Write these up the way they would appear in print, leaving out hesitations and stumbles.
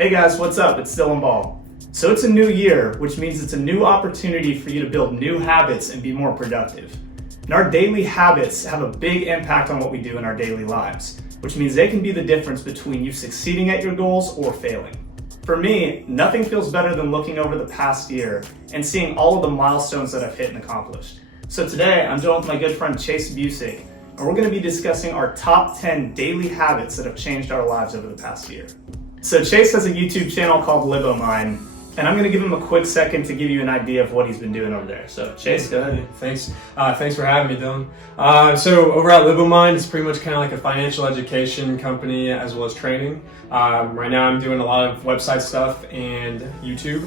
Hey guys, what's up? It's Dylan Ball. So it's a new year, which means it's a new opportunity for you to build new habits and be more productive. And our daily habits have a big impact on what we do in our daily lives, which means they can be the difference between you succeeding at your goals or failing. For me, nothing feels better than looking over the past year and seeing all of the milestones that I've hit and accomplished. So today, I'm joined with my good friend Chase Busick, and we're going to be discussing our top 10 daily habits that have changed our lives over the past year. So Chase has a YouTube channel called LiboMind, and I'm going to give him a quick second to give you an idea of what he's been doing over there. So Chase, go ahead. Thanks for having me, Dylan. So over at LiboMind, it's pretty much kind of like a financial education company as well as training. Right now I'm doing a lot of website stuff and YouTube.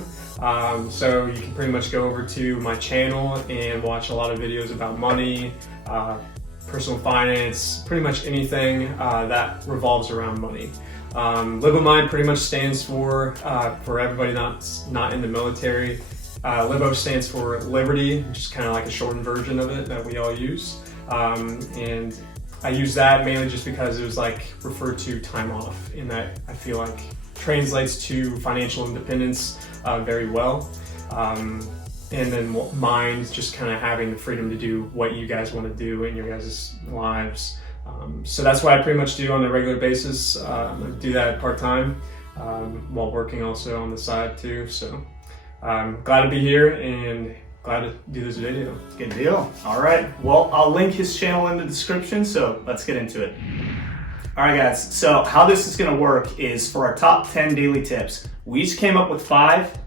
So you can pretty much go over to my channel and watch a lot of videos about money, personal finance, pretty much anything that revolves around money. LiboMind pretty much stands for everybody not in the military, Libo stands for Liberty, which is kind of like a shortened version of it that we all use. And I use that mainly just because it was like referred to time off, in that I feel like translates to financial independence very well. And then mind, just kind of having the freedom to do what you guys want to do in your guys' lives. So that's what I pretty much do on a regular basis. I do that part-time while working also on the side too. So I'm glad to be here and glad to do this video. Good deal. All right. Well, I'll link his channel in the description, so let's get into it. All right, guys. So how this is going to work is for our top 10 daily tips, we each came up with 5.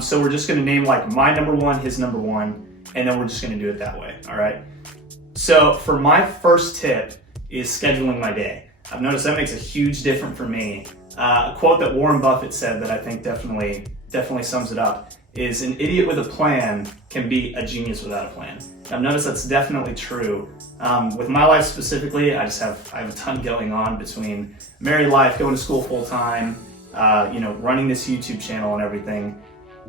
So we're just going to name like my number 1, his number 1, and then we're just going to do it that way. All right. So for my first tip is scheduling my day. I've noticed that makes a huge difference for me. A quote that Warren Buffett said that I think definitely sums it up is, an idiot with a plan can be a genius without a plan. I've noticed that's definitely true. With my life specifically, I have a ton going on between married life, going to school full time, running this YouTube channel and everything.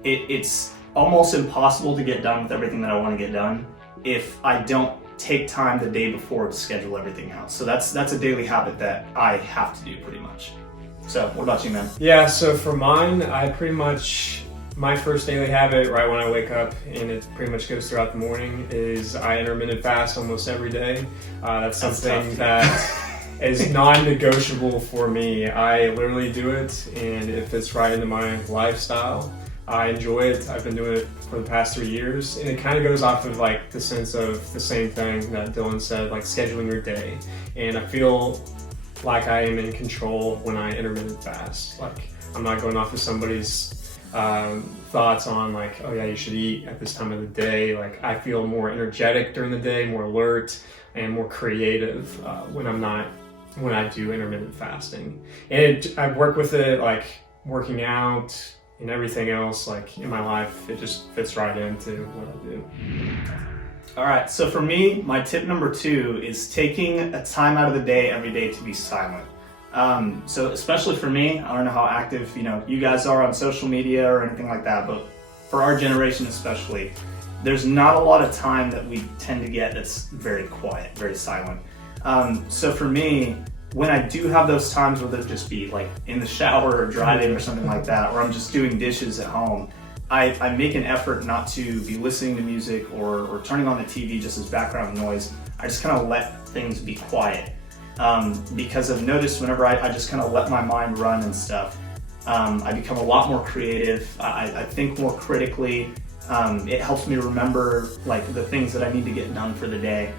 It's almost impossible to get done with everything that I want to get done if I don't take time the day before to schedule everything out. So that's a daily habit that I have to do pretty much. So what about you, man? Yeah, so for mine, my first daily habit right when I wake up, and it pretty much goes throughout the morning, is I intermittent fast almost every day. That's something that is non-negotiable for me. I literally do it, and it fits right into my lifestyle. I enjoy it. I've been doing it for the past 3 years, and it kind of goes off of like the sense of the same thing that Dylan said, like scheduling your day. And I feel like I am in control when I intermittent fast. Like I'm not going off of somebody's thoughts on like, oh yeah, you should eat at this time of the day. Like I feel more energetic during the day, more alert, and more creative when I do intermittent fasting. And I work with it like working out and everything else, like in my life, it just fits right into what I do. All right, so for me, my tip number 2 is taking a time out of the day every day to be silent. So especially for me, I don't know how active you guys are on social media or anything like that, but for our generation especially, there's not a lot of time that we tend to get that's very quiet, very silent. So for me, when I do have those times where they'll just be like in the shower or driving or something like that, or I'm just doing dishes at home, I make an effort not to be listening to music or turning on the TV just as background noise. I just kind of let things be quiet. Because I've noticed whenever I just kind of let my mind run and stuff, I become a lot more creative. I think more critically. It helps me remember like the things that I need to get done for the day.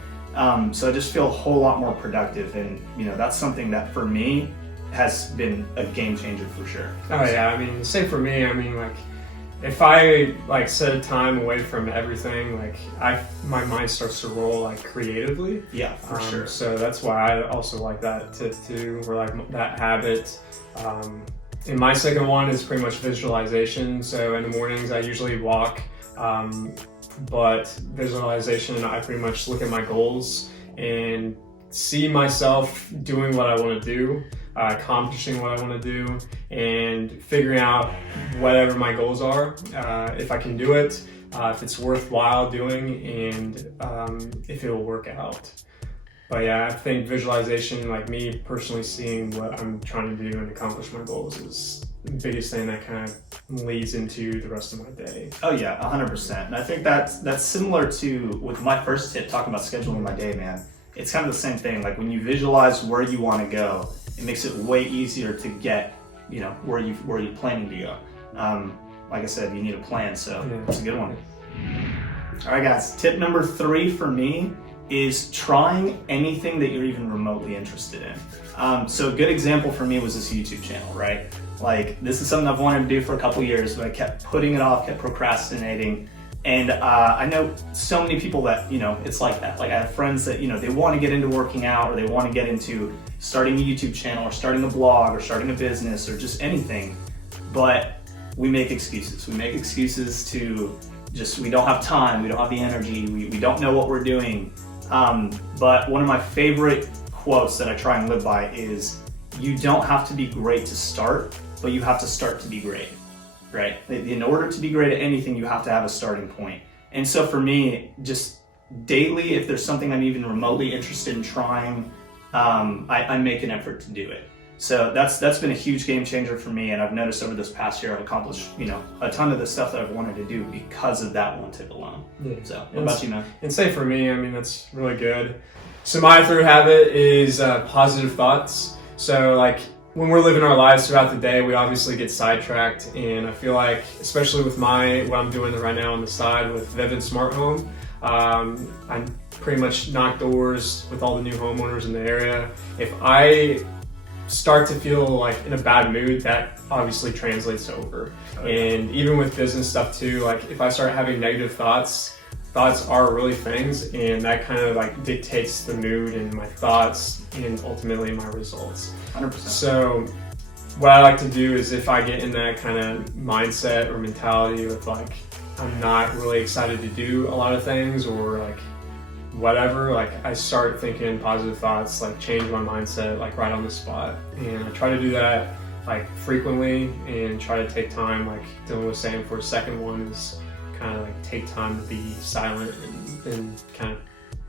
So I just feel a whole lot more productive, and that's something that for me has been a game changer for sure. Oh yeah, I mean, same for me. I mean, like if I like set a time away from everything, like my mind starts to roll like creatively. Yeah, for sure. So that's why I also like that tip too, or like that habit. And my second one is pretty much visualization. So in the mornings I usually walk. But visualization, I pretty much look at my goals and see myself doing what I want to do, accomplishing what I want to do, and figuring out whatever my goals are, if I can do it, if it's worthwhile doing, and if it will work out. But yeah, I think visualization, like me personally seeing what I'm trying to do and accomplish my goals, is biggest thing that kind of leads into the rest of my day. Oh yeah, 100%. And I think that's similar to with my first tip, talking about scheduling my day, man. It's kind of the same thing. Like when you visualize where you want to go, it makes it way easier to get, where you're planning to go. Like I said, you need a plan, so That's a good one. All right, guys. Tip number 3 for me is trying anything that you're even remotely interested in. So a good example for me was this YouTube channel, right? Like this is something I've wanted to do for a couple years, but I kept putting it off, kept procrastinating. And I know so many people that, it's like that. Like I have friends that, they want to get into working out, or they want to get into starting a YouTube channel or starting a blog or starting a business or just anything. But we make excuses. We make excuses to we don't have time, we don't have the energy, we don't know what we're doing. But one of my favorite quotes that I try and live by is, you don't have to be great to start, but you have to start to be great, right? In order to be great at anything, you have to have a starting point. And so for me, just daily, if there's something I'm even remotely interested in trying, I make an effort to do it. So that's been a huge game changer for me, and I've noticed over this past year I've accomplished, a ton of the stuff that I've wanted to do because of that one tip alone. Yeah. So what about you, man? And say for me, that's really good. So my third habit is positive thoughts. So like when we're living our lives throughout the day, we obviously get sidetracked, and I feel like, especially with what I'm doing right now on the side with Vivint Smart Home, I pretty much knock doors with all the new homeowners in the area. If I start to feel like in a bad mood, that obviously translates over. Okay. And even with business stuff too, like if I start having negative thoughts are really things, and that kind of like dictates the mood and my thoughts and ultimately my results. 100%. So what I like to do is, if I get in that kind of mindset or mentality with like I'm not really excited to do a lot of things, or like whatever, like I start thinking positive thoughts, like change my mindset like right on the spot. And I try to do that like frequently, and try to take time, like Dylan was saying, for a second one is kind of like take time to be silent and kind of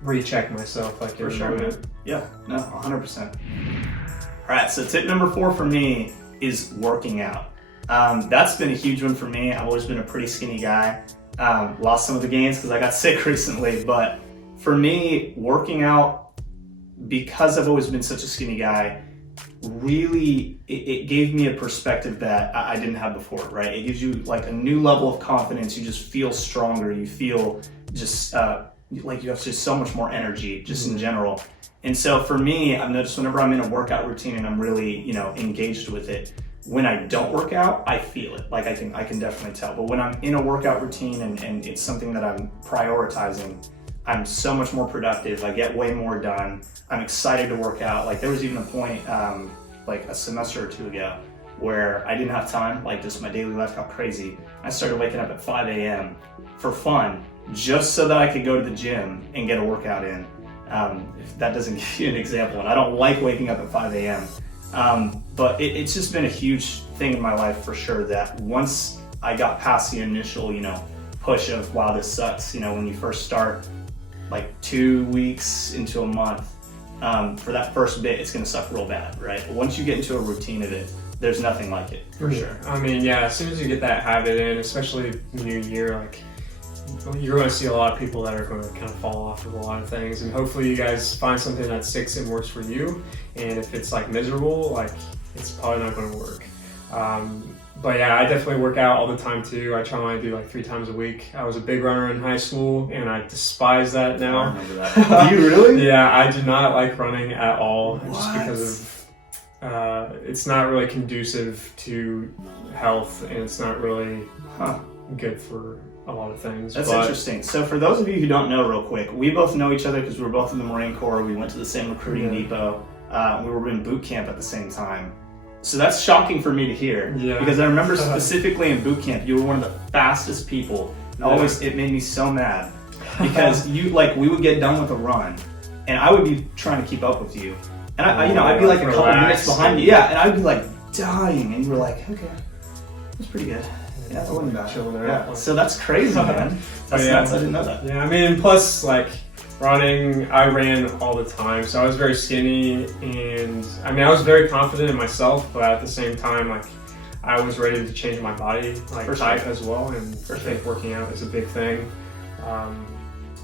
recheck myself, like for sure, man. Yeah, no, 100%. All right, so tip number 4 for me is working out. That's been a huge one for me. I've always been a pretty skinny guy. Lost some of the gains because I got sick recently, but for me, working out, because I've always been such a skinny guy, really, it gave me a perspective that I didn't have before, right? It gives you like a new level of confidence. You just feel stronger. You feel just like you have just so much more energy just in general. And so for me, I've noticed whenever I'm in a workout routine and I'm really, engaged with it, when I don't work out, I feel it. Like I can definitely tell. But when I'm in a workout routine and it's something that I'm prioritizing, I'm so much more productive. I get way more done. I'm excited to work out. Like there was even a point, like a semester or 2 ago, where I didn't have time. Like just my daily life got crazy. I started waking up at 5 a.m. for fun, just so that I could go to the gym and get a workout in. If that doesn't give you an example, and I don't like waking up at 5 a.m. But it's just been a huge thing in my life for sure, that once I got past the initial, push of, wow, this sucks, when you first start, like 2 weeks into a month, for that first bit, it's gonna suck real bad, right? But once you get into a routine of it, there's nothing like it, for sure. As soon as you get that habit in, especially new year, like you're going to see a lot of people that are going to kind of fall off of a lot of things, and hopefully you guys find something that sticks and works for you. And if it's like miserable, like it's probably not going to work. But yeah, I definitely work out all the time too. I try to do like 3 times a week. I was a big runner in high school, and I despise that now. I remember that. Do you really? Yeah, I do not like running at all. What? Just because of it's not really conducive to health, and it's not really good for a lot of things. That's interesting. So for those of you who don't know, real quick, we both know each other because we were both in the Marine Corps. We went to the same recruiting depot. We were in boot camp at the same time. So that's shocking for me to hear, because I remember specifically in boot camp, you were one of the fastest people. It made me so mad, because we would get done with a run, and I would be trying to keep up with you, and I'd be like a couple minutes behind you, and I'd be like dying, and you were like, okay, that's pretty good. Yeah, that wasn't bad. Yeah. So that's crazy, man. That's nuts. I didn't know that. Yeah, plus like running, I ran all the time, so I was very skinny, and I was very confident in myself, but at the same time, like I was ready to change my body type as well, and I think working out is a big thing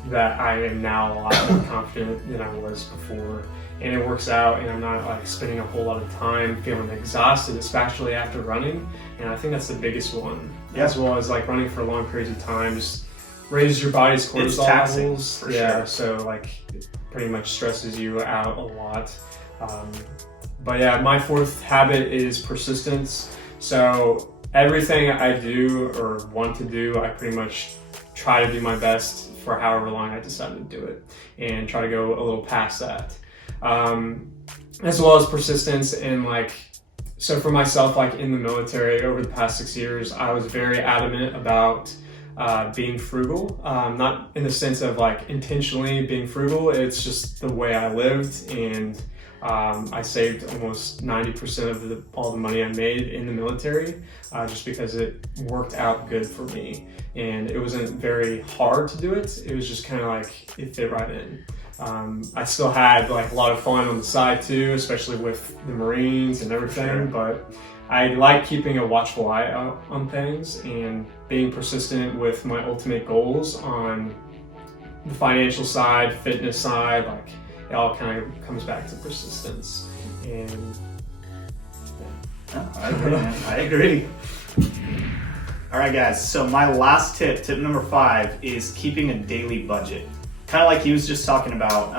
that I am now a lot more confident than I was before. And it works out, and I'm not like spending a whole lot of time feeling exhausted, especially after running. And I think that's the biggest one, as well as like running for long periods of time just raises your body's cortisol levels. For sure. So like it pretty much stresses you out a lot. But yeah, my fourth habit is persistence. So everything I do or want to do, I pretty much try to do my best for however long I decide to do it, and try to go a little past that. As well as persistence in like, so for myself, like in the military over the past 6 years, I was very adamant about being frugal, not in the sense of like intentionally being frugal. It's just the way I lived, and I saved almost 90% of all the money I made in the military, just because it worked out good for me, and it wasn't very hard to do it. It was just kind of like it fit right in. I still had like a lot of fun on the side too, especially with the Marines and everything, Sure. but I like keeping a watchful eye out on things and being persistent with my ultimate goals on the financial side, fitness side. Like it all kind of comes back to persistence. And I agree, man. I agree. All right, guys. So my last tip number 5, is keeping a daily budget. Kind of like he was just talking about,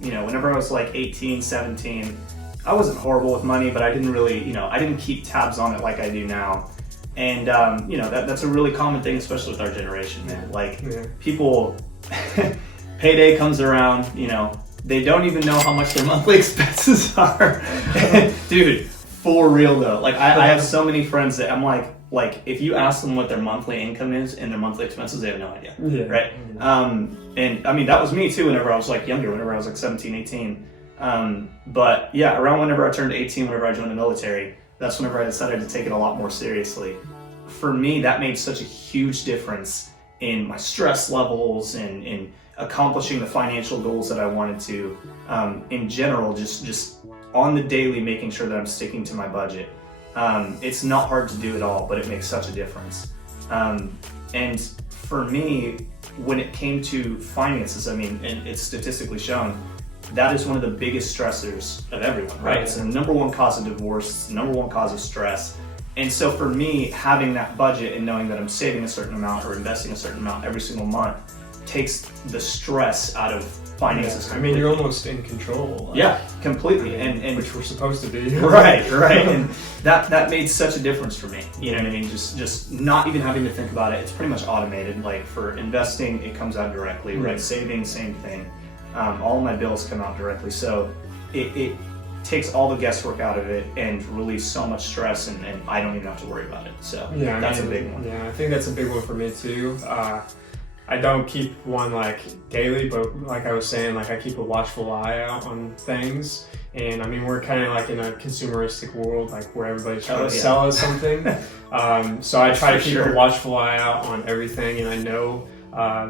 whenever I was like 18, 17, I wasn't horrible with money, but I didn't really, I didn't keep tabs on it like I do now. And, that's a really common thing, especially with our generation, man. Like people, payday comes around, they don't even know how much their monthly expenses are. Dude, for real though. Like I have so many friends that I'm like if you ask them what their monthly income is and their monthly expenses, they have no idea. Right? And I mean, that was me too whenever I was like younger, whenever I was like 17, 18. But yeah, around whenever I turned 18, whenever I joined the military, that's whenever I decided to take it a lot more seriously. For me, that made such a huge difference in my stress levels and in accomplishing the financial goals that I wanted to. In general, just on the daily, making sure that I'm sticking to my budget. It's not hard to do at all, but it makes such a difference. And for me, when it came to finances, I mean, and it's statistically shown, that is one of the biggest stressors of everyone, right? It's the number one cause of divorce, it's the number one cause of stress. And so for me, having that budget and knowing that I'm saving a certain amount or investing a certain amount every single month takes the stress out of finances. I mean, you're almost in control. Yeah, completely. And which we're supposed to be. Right. And that made such a difference for me. You know what I mean? Just not even having to think about it. It's pretty much automated. Like for investing, it comes out directly, right? Saving, same thing. All of my bills come out directly. So it takes all the guesswork out of it and relieves so much stress, and I don't even have to worry about it. So that's a big one. Yeah, I think that's a big one for me too. I don't keep one like daily, but like I was saying, like I keep a watchful eye out on things. And I mean, we're kind of like in a consumeristic world, like where everybody's trying to sell us something. So I try to keep a watchful eye out on everything, and I know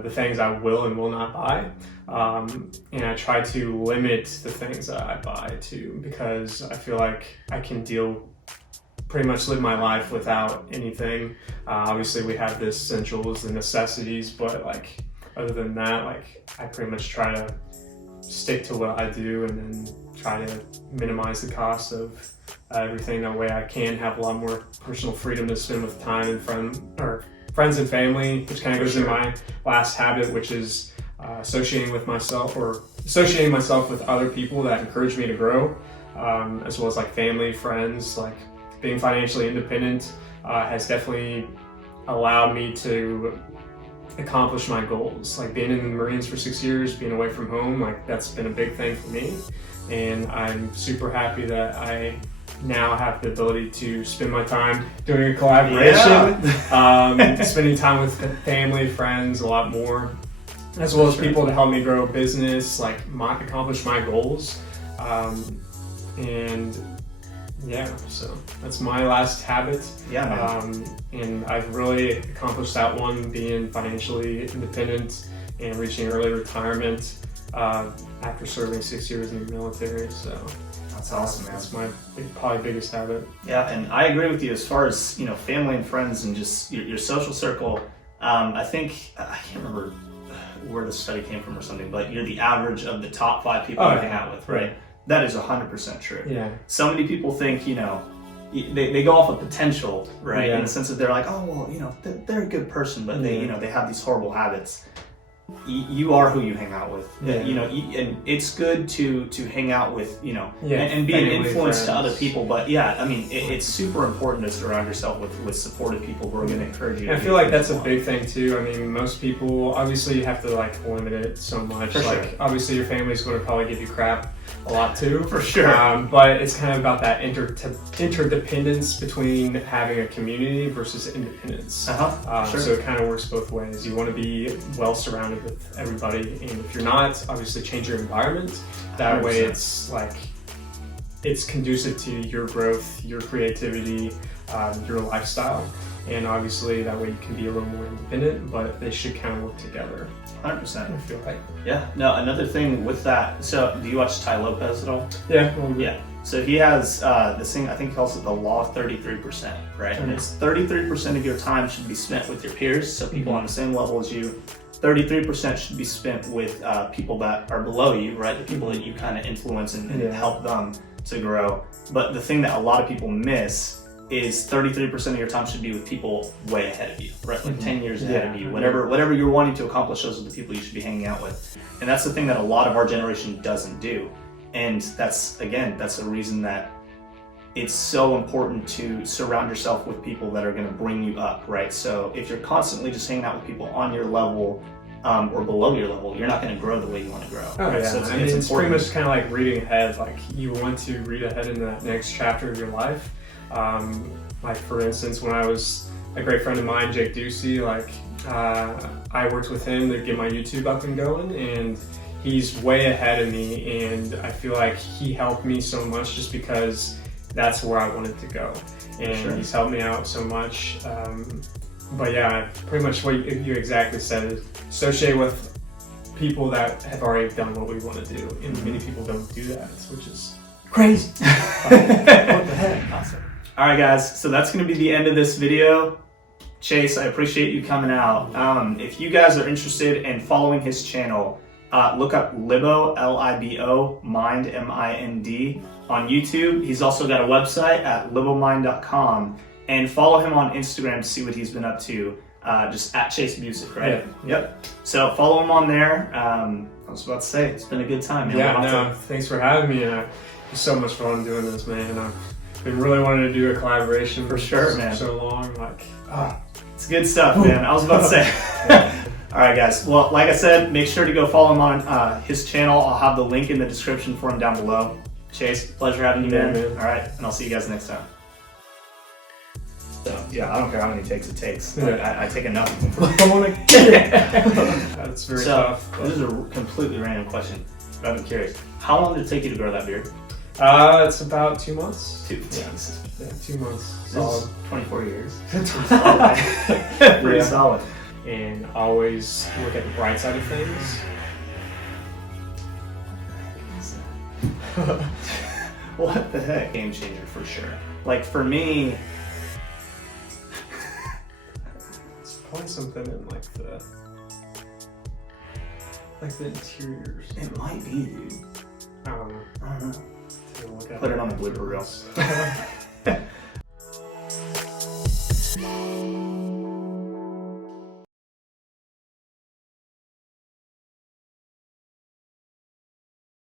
the things I will and will not buy. And I try to limit the things that I buy too, because I feel like I can pretty much live my life without anything. Obviously we have the essentials, the necessities, but like other than that, like I pretty much try to stick to what I do and then try to minimize the cost of everything. That way I can have a lot more personal freedom to spend with time and friends and family, which kind of goes into my last habit, which is associating myself with other people that encourage me to grow, as well as like family, friends. Like being financially independent has definitely allowed me to accomplish my goals. Like being in the Marines for 6 years, being away from home, like that's been a big thing for me. And I'm super happy that I now have the ability to spend my time doing a collaboration, spending time with family, friends a lot more, as well as people to help me grow a business, like accomplish my goals. And yeah, so that's my last habit. And I've really accomplished that one, being financially independent and reaching early retirement after serving 6 years in the military. So That's awesome, man. That's my probably biggest habit. Yeah, and I agree with you as far as, you know, family and friends and just your social circle. I think, I can't remember where the study came from or something, but you're the average of the top 5 people you hang out with, right? That is 100% true. Yeah. So many people think, you know, they go off of potential, right? Yeah. In the sense that they're like, oh, well, you know, they're a good person, but they, you know, they have these horrible habits. You are who you hang out with, you know, and it's good to hang out with, you know, and be an influence to other people. But yeah, I mean, it's super important to surround yourself with supportive people who are going to encourage you. I feel like that's a big thing too. I mean, most people, obviously you have to like limit it so much. For like sure. obviously your family's going to probably give you crap a lot too. For sure. But it's kind of about that interdependence between having a community versus independence. Sure. So it kind of works both ways. You want to be well surrounded with everybody, and if you're not, obviously change your environment. That 100%. Way it's like, it's conducive to your growth, your creativity, your lifestyle. And obviously that way you can be a little more independent, but they should kind of work together. 100%. I feel like. Yeah. No, another thing with that, so do you watch Ty Lopez at all? Yeah. Yeah. So he has this thing, I think he calls it the law of 33%, right? And it's 33% of your time should be spent with your peers, so people on the same level as you. 33% should be spent with people that are below you, right? The people that you kind of influence and help them to grow. But the thing that a lot of people miss is 33% of your time should be with people way ahead of you, right? Like 10 years ahead of you. Whatever you're wanting to accomplish, those are the people you should be hanging out with. And that's the thing that a lot of our generation doesn't do. And that's a reason that it's so important to surround yourself with people that are going to bring you up, right? So if you're constantly just hanging out with people on your level or below your level, you're not going to grow the way you want to grow. Oh, right? yeah. So I mean, it's pretty much kind of like reading ahead. Like you want to read ahead into that next chapter of your life. Like for instance, when I was a great friend of mine, Jake Ducey, like I worked with him to get my YouTube up and going, and he's way ahead of me, and I feel like he helped me so much just because that's where I wanted to go, and he's helped me out so much. But yeah, pretty much what you exactly said is associate with people that have already done what we want to do, and many people don't do that, which is crazy. What the heck? Awesome. All right, guys, so that's going to be the end of this video. Chase, I appreciate you coming out. If you guys are interested in following his channel, look up Libo, Libo, Mind, Mind, on YouTube. He's also got a website at libomind.com, and follow him on Instagram to see what he's been up to. Just at Chase Music, right? Yep. So follow him on there. I was about to say, it's been a good time, man. Yeah, no, thanks for having me. It's so much fun doing this, man. I've been really wanting to do a collaboration for sure, man. So long, it's good stuff, man. I was about to say. All right, guys. Well, like I said, make sure to go follow him on his channel. I'll have the link in the description for him down below. Chase, pleasure having you, man. All right, and I'll see you guys next time. So, yeah, I don't care how many takes it takes. Like, I take enough of them for I want to get it. That's very tough. This is a completely random question, but I'm curious. How long did it take you to grow that beard? It's about 2 months. 2 months. Yeah, 2 months. Solid. 24 years. Pretty solid. And always look at the bright side of things. What the heck? Game changer for sure. Like for me, it's probably something in like the interiors. It might be, dude. I don't know. Put it on the blooper reel.